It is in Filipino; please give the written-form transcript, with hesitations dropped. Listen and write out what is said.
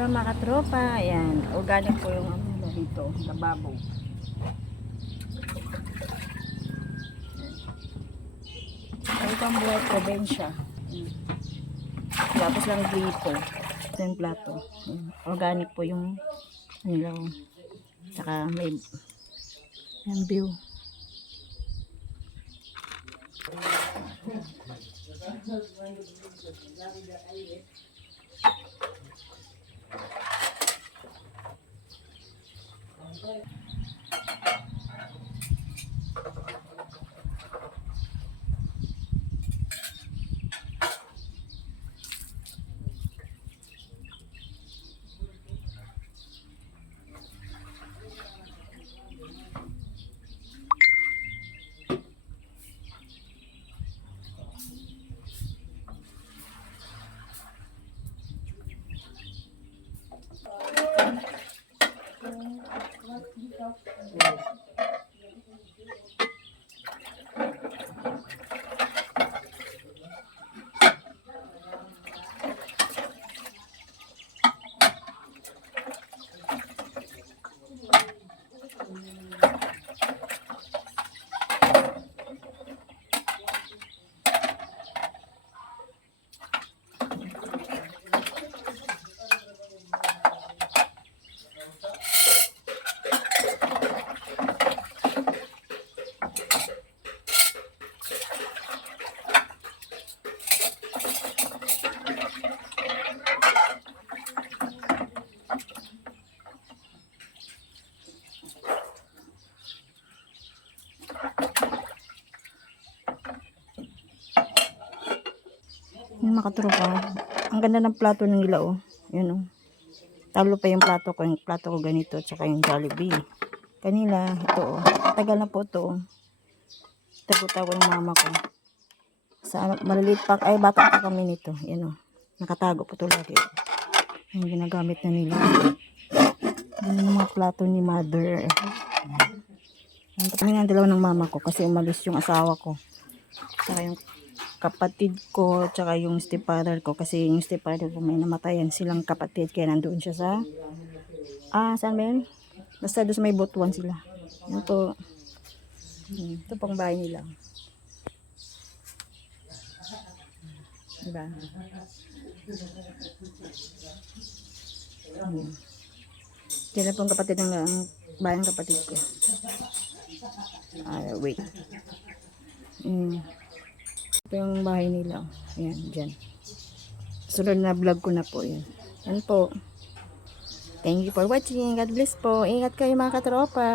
Mga katropa, ayan, organic po yung ano dito, lababo. Ito ang buhay probinsya. Tapos lang dito. Ito yung plato. Ayan. Organic po yung nilaw. Saka may yung view. Yung makatropa, ang ganda ng plato ng nila oh. Yun oh. Talo pa yung plato ko. Yung plato ko ganito. Tsaka yung Jollibee. Kanila, ito oh. Tagal na po ito oh. Tago-tago ng mama ko. Sa maliliit pa, ay bata pa kami nito. Yan oh. Nakatago po ito lagi. Yung ginagamit na nila. Yan yung mga plato ni mother. Ang dalawa ng mama ko kasi umalis yung asawa ko. Tsaka yung kapatid ko, tsaka yung stepfather ko, kasi yung stepfather ko may namatayan silang kapatid, kaya nandoon siya sa saan ba yun? Basta doon sa may Butuan sila. Ito pang bahay nila, diba? Sila pong kapatid ng bahay ng kapatid ko. Wait. Ito yung bahay nila. Ayan, dyan. Sunod na vlog ko na po yan. Yan po. Thank you for watching. God bless po. Ingat kayo mga katropa.